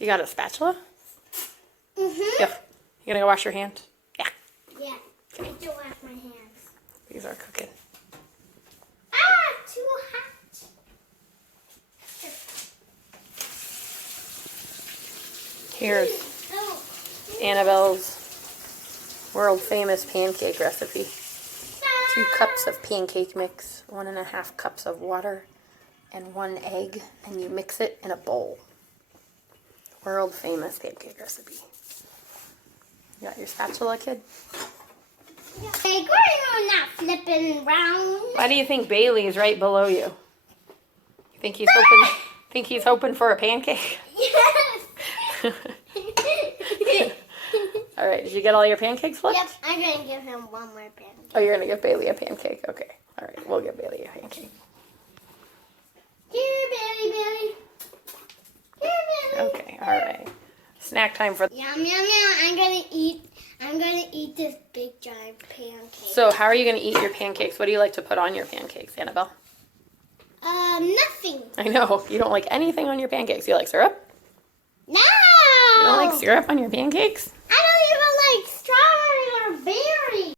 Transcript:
You got a spatula? Mm-hmm. Yeah. You gonna go wash your hands? Yeah. Yeah. I have to wash my hands. These are cooking. Ah, too hot. Here's Oh. Annabelle's world famous pancake recipe. 2 cups of pancake mix, 1.5 cups of water, and 1 egg, and you mix it in a bowl. World famous pancake recipe. You got your spatula, kid? Hey, you're not flipping around. Why do you think Bailey is right below you? You think he's hoping for a pancake? Yes. All right, did you get all your pancakes left? Yep, I'm going to give him one more pancake. Oh, you're going to give Bailey a pancake? Okay. All right, we'll give Bailey a pancake. Here, Bailey. Here, Bailey. Okay, all right. Snack time for... Yum, yum, yum. I'm going to eat this big giant pancake. So how are you going to eat your pancakes? What do you like to put on your pancakes, Annabelle? Nothing. I know. You don't like anything on your pancakes. You like syrup? No. You don't like syrup on your pancakes?